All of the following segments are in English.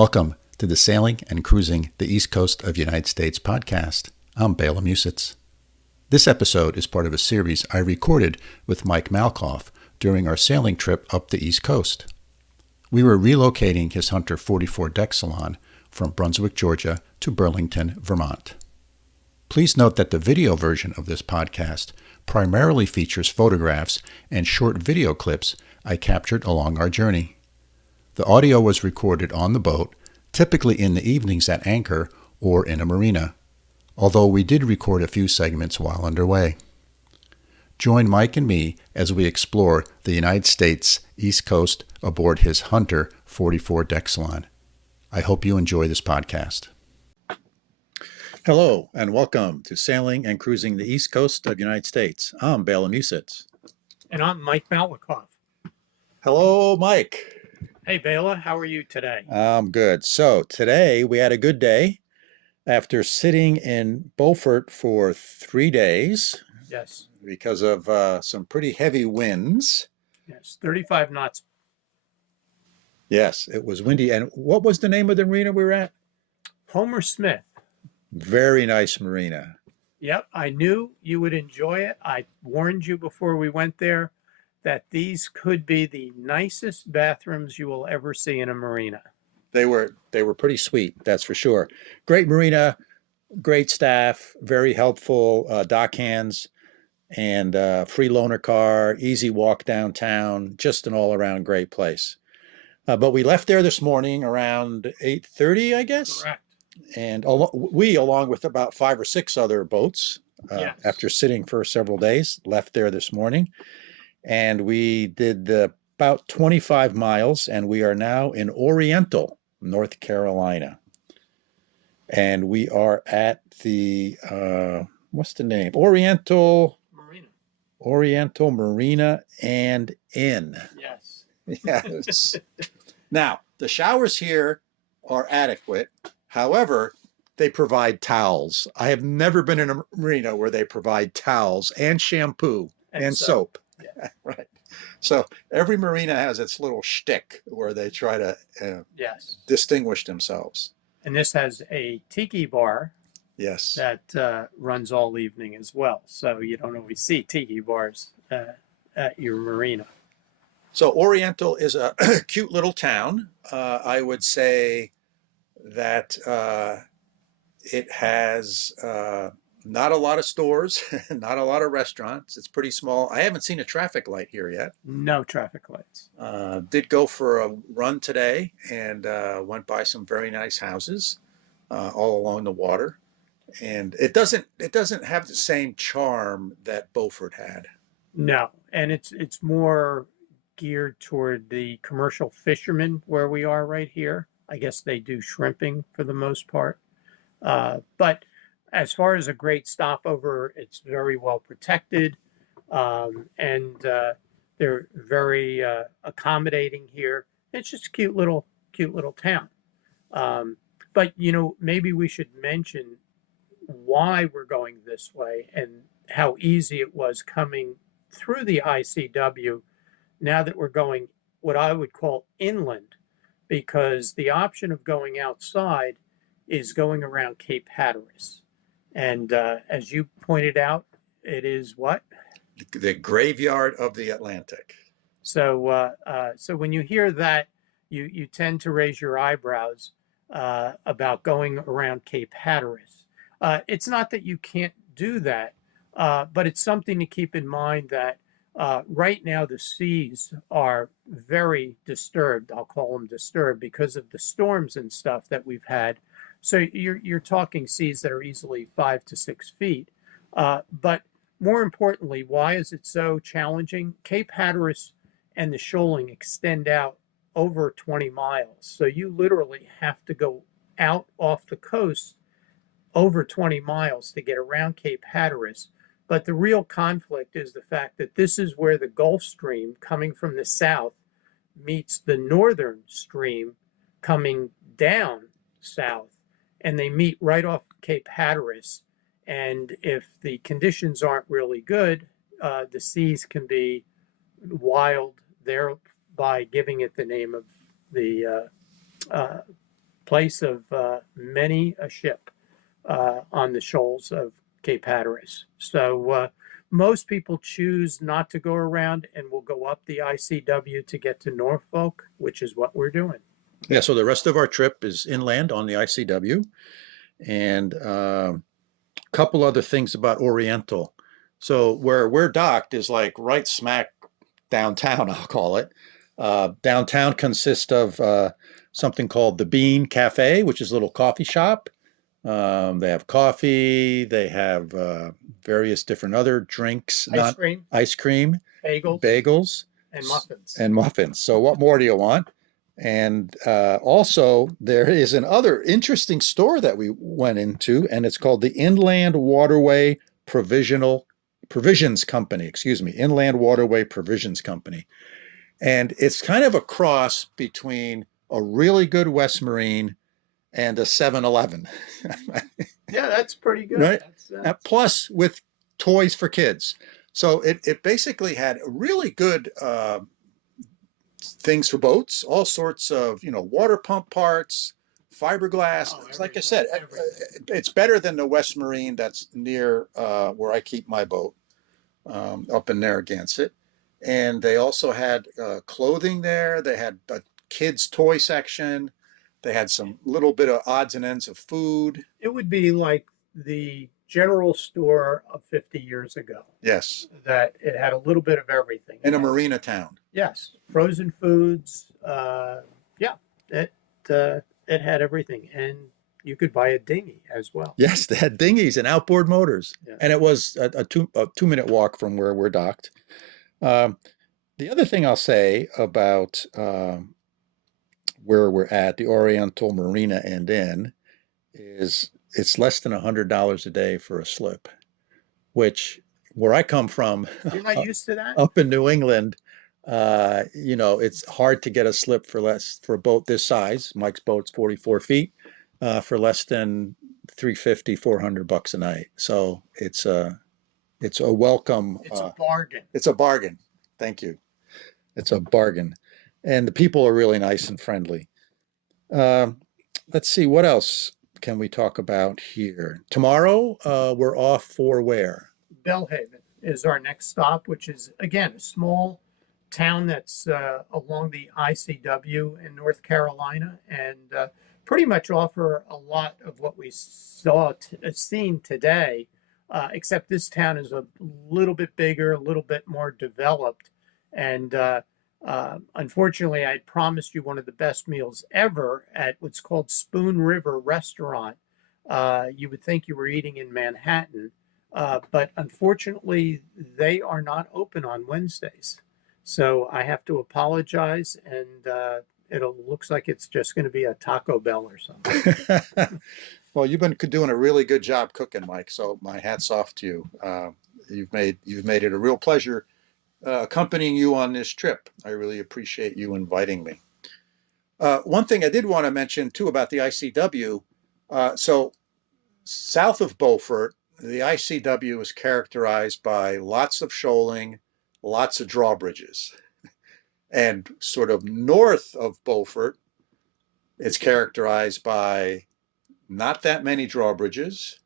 Welcome to the Sailing and Cruising the East Coast of the United States podcast. I'm Bela Musits. This episode is part of a series I recorded with Mike Malekoff during our sailing trip up the East Coast. We were relocating his Hunter 44 Deck Salon from Brunswick, Georgia to Burlington, Vermont. Please note that the video version of this podcast primarily features photographs and short video clips I captured along our journey. The audio was recorded on the boat, typically in the evenings at anchor or in a marina, although we did record a few segments while underway. Join Mike and me as we explore the United States East Coast aboard his Hunter 44 Deck Salon. I hope you enjoy this podcast. Hello, and welcome to Sailing and Cruising the East Coast of the United States. I'm Bela Musits. And I'm Mike Malekoff. Hello, Mike. Hey, Bela, how are you today? I'm good. So today we had a good day after sitting in Beaufort for 3 days. Yes. Because of some pretty heavy winds. Yes, 35 knots. Yes, it was windy. And what was the name of the marina we were at? Homer Smith. Very nice marina. Yep, I knew you would enjoy it. I warned you before we went there that these could be the nicest bathrooms you will ever see in a marina. They were pretty sweet, that's for sure. Great marina, great staff, very helpful dock hands, and free loaner car, easy walk downtown, just an all-around great place. But we left there this morning around 8:30, I guess. Correct. And we, along with about 5 or 6 other boats, Yes. after sitting for several days, left there this morning. And we did about 25 miles, and we are now in Oriental, North Carolina. And we are at the, what's the name? Oriental Marina and Inn. Yes. Yes. Now, the showers here are adequate. However, they provide towels. I have never been in a marina where they provide towels and shampoo and soap. Yeah. Right. So every marina has its little shtick where they try to Yes. distinguish themselves. And this has a tiki bar. Yes. That runs all evening as well. So you don't always see tiki bars at your marina. So Oriental is a cute little town. I would say that it has not a lot of stores, not a lot of restaurants. It's pretty small. I haven't seen a traffic light here yet. No traffic lights. Did go for a run today and went by some very nice houses all along the water. And it doesn't have the same charm that Beaufort had. No, and it's more geared toward the commercial fishermen where we are right here. I guess they do shrimping for the most part. But as far as a great stopover, it's very well protected, and they're very accommodating here. It's just a cute little town. But maybe we should mention why we're going this way and how easy it was coming through the ICW. Now that we're going what I would call inland, because the option of going outside is going around Cape Hatteras. And as you pointed out, it is what? The graveyard of the Atlantic. So so when you hear that, you tend to raise your eyebrows about going around Cape Hatteras. It's not that you can't do that, but it's something to keep in mind that right now the seas are very disturbed. I'll call them disturbed because of the storms and stuff that we've had. So you're talking seas that are easily 5 to 6 feet. But more importantly, why is it so challenging? Cape Hatteras and the shoaling extend out over 20 miles. So you literally have to go out off the coast over 20 miles to get around Cape Hatteras. But the real conflict is the fact that this is where the Gulf Stream coming from the south meets the northern stream coming down south. And they meet right off Cape Hatteras. And if the conditions aren't really good, the seas can be wild, thereby giving it the name of the place of many a ship on the shoals of Cape Hatteras. So most people choose not to go around and will go up the ICW to get to Norfolk, which is what we're doing. Yeah, so the rest of our trip is inland on the ICW. And couple other things about Oriental. So where we're docked is like right smack downtown, I'll call it. Downtown consists of something called the Bean Cafe, which is a little coffee shop. They have coffee. They have various different other drinks. Ice cream, bagels, and muffins. So what more do you want? And also, there is another interesting store that we went into, and it's called the Inland Waterway Provisions Company. Excuse me, Inland Waterway Provisions Company. And it's kind of a cross between a really good West Marine and a 7-Eleven. Yeah, that's pretty good. Right? Plus with toys for kids. So it basically had really good things for boats, all sorts of, water pump parts, fiberglass. Like I said, it's better than the West Marine that's near where I keep my boat, up in Narragansett. And they also had clothing there. They had a kids' toy section. They had some little bit of odds and ends of food. It would be like the general store of 50 years ago. Yes. That it had a little bit of everything. In a marina town. Yes. Frozen foods. It had everything. And you could buy a dinghy as well. Yes, they had dinghies and outboard motors. Yeah. And it was a 2-minute walk from where we're docked. The other thing I'll say about where we're at, the Oriental Marina and Inn, is it's less than $100 a day for a slip, which where I come from, you're not used to that. Up in New England, it's hard to get a slip for a boat this size. Mike's boat's 44 feet, for less than $350, $400 a night. So it's a welcome. It's a bargain. It's a bargain. Thank you. It's a bargain. And the people are really nice and friendly. Let's see, what else can we talk about here? Tomorrow, we're off for where? Belhaven is our next stop, which is, again, a small town that's along the ICW in North Carolina, and pretty much offer a lot of what we seen today, except this town is a little bit bigger, a little bit more developed. And unfortunately, I promised you one of the best meals ever at what's called Spoon River Restaurant. You would think you were eating in Manhattan, but unfortunately, they are not open on Wednesdays. So I have to apologize, and it looks like it's just going to be a Taco Bell or something. Well, you've been doing a really good job cooking, Mike. So my hat's off to you. You've made it a real pleasure accompanying you on this trip. I really appreciate you inviting me. One thing I did want to mention too about the ICW. So south of Beaufort, the ICW is characterized by lots of shoaling, lots of drawbridges. And sort of north of Beaufort, it's characterized by not that many drawbridges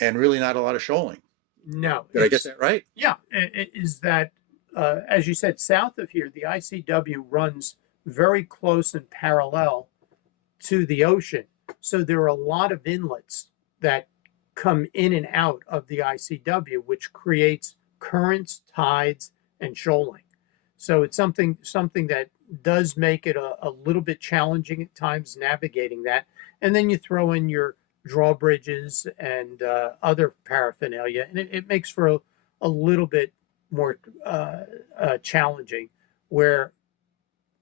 and really not a lot of shoaling. No. Did I get that right? Yeah. It is that, as you said, south of here, the ICW runs very close and parallel to the ocean. So there are a lot of inlets that come in and out of the ICW, which creates currents, tides, and shoaling. So it's something that does make it a little bit challenging at times navigating that. And then you throw in your drawbridges and other paraphernalia, and it makes for a little bit more challenging. Where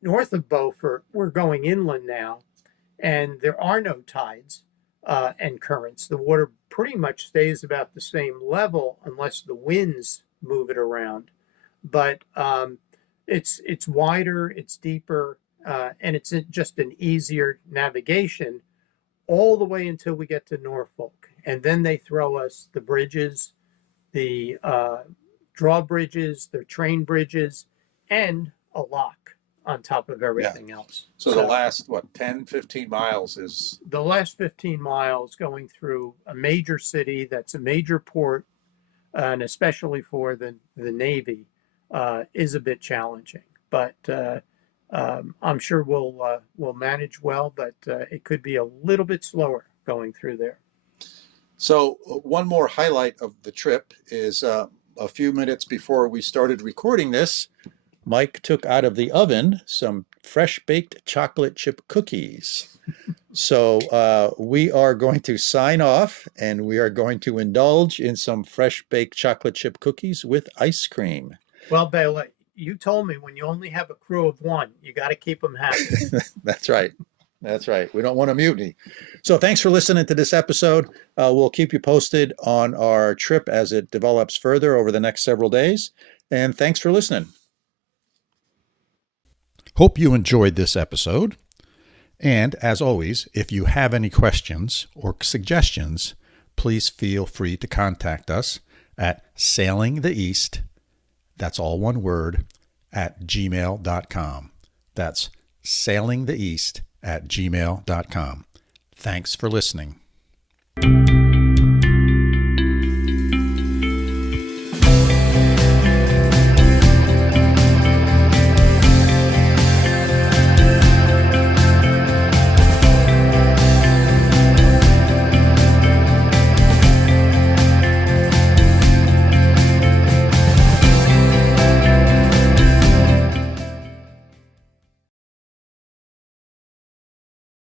north of Beaufort, we're going inland now, and there are no tides and currents. The water pretty much stays about the same level unless the winds move it around. But it's wider, it's deeper, and it's just an easier navigation all the way until we get to Norfolk. And then they throw us the bridges, the drawbridges, the train bridges, and a lock. on top of everything else. So the last, 10, 15 miles is... The last 15 miles going through a major city that's a major port, and especially for the Navy, is a bit challenging. But I'm sure we'll manage well, but it could be a little bit slower going through there. So one more highlight of the trip is a few minutes before we started recording this, Mike took out of the oven some fresh baked chocolate chip cookies. So we are going to sign off, and we are going to indulge in some fresh baked chocolate chip cookies with ice cream. Well, Bela, you told me when you only have a crew of one, you got to keep them happy. That's right. That's right. We don't want a mutiny. So thanks for listening to this episode. We'll keep you posted on our trip as it develops further over the next several days. And thanks for listening. Hope you enjoyed this episode. And as always, if you have any questions or suggestions, please feel free to contact us at sailingtheeast, that's all one word, @gmail.com. That's sailingtheeast @gmail.com. Thanks for listening.